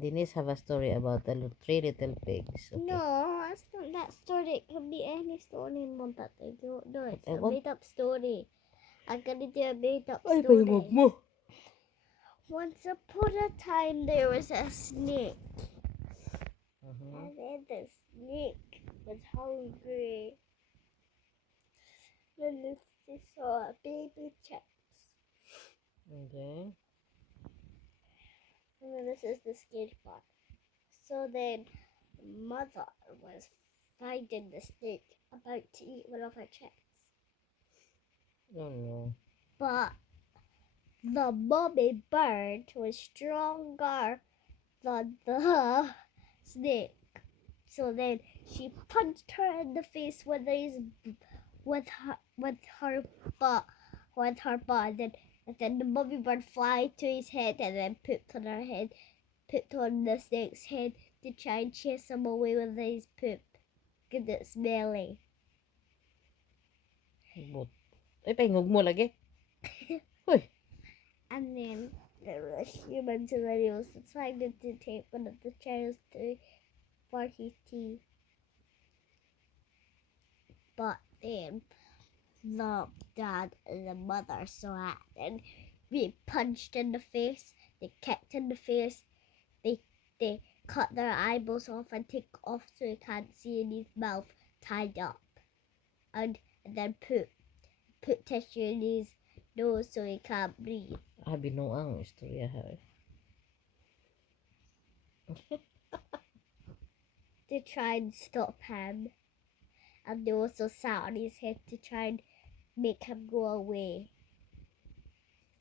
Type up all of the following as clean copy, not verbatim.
Denise have a story about the three little pigs. Okay. No, that's not that story. It can be any story in that I don't know. It's Ay, a wag. made up story. I'm gonna do a made up Ay, story. mo. Once upon a time, there was a snake. And then the snake was hungry. Then they saw a baby chicks. Okay. And then this is the scary part. So then the mother was fighting the snake about to eat one of her chicks. Oh no. But the mommy bird was stronger than the snake. So then she punched her in the face with her butt and then the mommy bird fly to his head and then pooped on the snake's head to try and chase him away with his poop. Because it's smelly. But, ay, pahingog mo lagi. Hoy. And then there were humans and then he was decided to take one of the chairs for his tea. But then the dad and the mother saw it and we punched in the face, they kicked in the face, they cut their eyeballs off and take off so he can't see in his mouth tied up. And then put tissue in his nose so he can't breathe. Ah, binuang istorya ha. To try and stop him. And they also sat on his head to try and make him go away.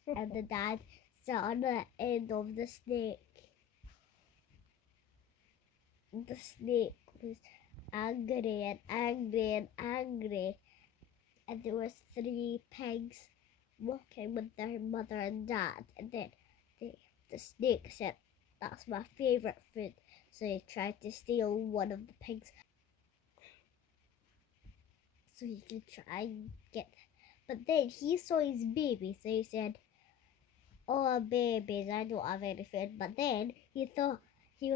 And the dad sat on the end of the snake. The snake was angry and angry and angry. And there was 3 pigs walking with their mother and dad. And then the snake said, "That's my favorite food." So he tried to steal one of the pigs so he could try and get. But then he saw his baby, so he said, "Oh, babies, I don't have any food." But then he thought he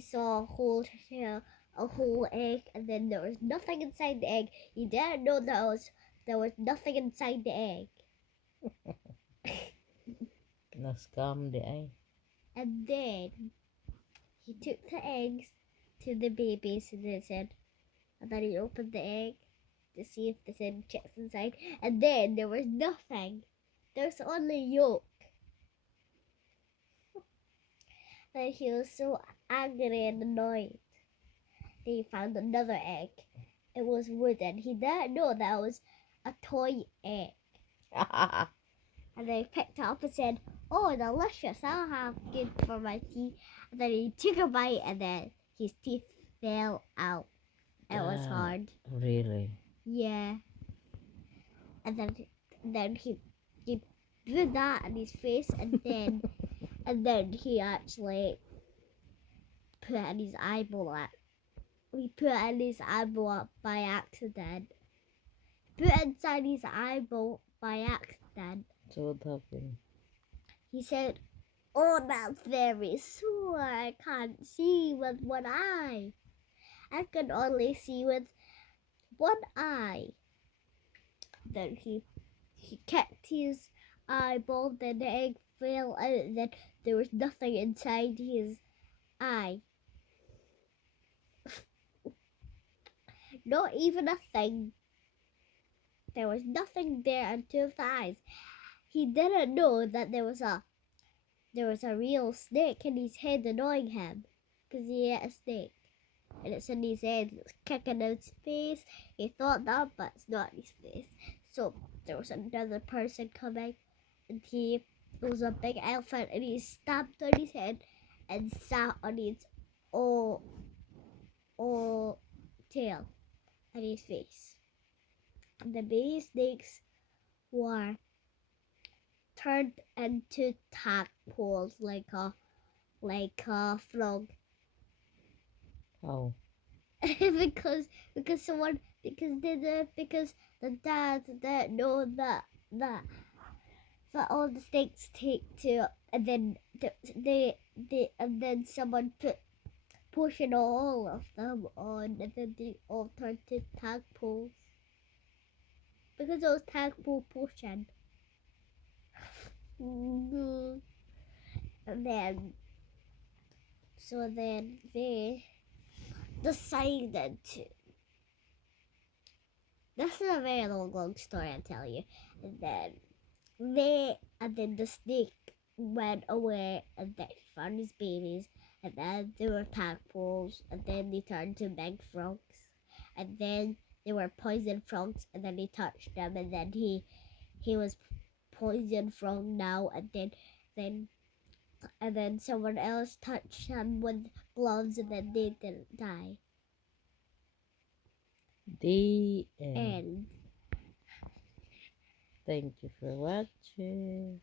saw a whole egg, and then there was nothing inside the egg. He didn't know there was nothing inside the egg. Na-scam di ay. And then he took the eggs to the babies and then he opened the egg to see if there's any chicks inside. And then there was nothing. There's only yolk. Then he was so angry and annoyed. Then he found another egg. It was wooden. He didn't know that was a toy egg. And then he picked it up and said, "Oh, delicious. I'll have good for my tea." And then he took a bite and then his teeth fell out. It was hard. Really? Yeah. And then he put that on his face and then he actually put it in his eyeball out. He put it in his eyeball up by accident. Put it inside his eyeball by accident. So what happened? He said, "Oh, that's very sore. I can't see with one eye. I can only see with one eye." Then he kicked his eyeball, then the egg fell out, then there was nothing inside his eye. Not even a thing. There was nothing there on 2 of the eyes. He didn't know that there was a real snake in his head annoying him because he ate a snake. And it's in his head, it's kicking out his face. He thought that, but it's not his face. So there was another person coming, and there was a big elephant, and he stamped on his head and sat on his all tail and his face. And the baby snakes were turned into tadpoles like a frog. How? because the dad didn't know So all the snakes take to, and then and then someone pushing all of them on, and then they all turn to tadpoles because those tadpole pushing. And then so then they decided to. This is a very long story, I'll tell you. And then the snake went away, and then he found his babies, and then they were tadpoles, and then they turned to big frogs, and then they were poison frogs, and then he touched them, and then he was poison frog now, then and then someone else touched him with gloves, and then they didn't die. The end. And Thank you for watching.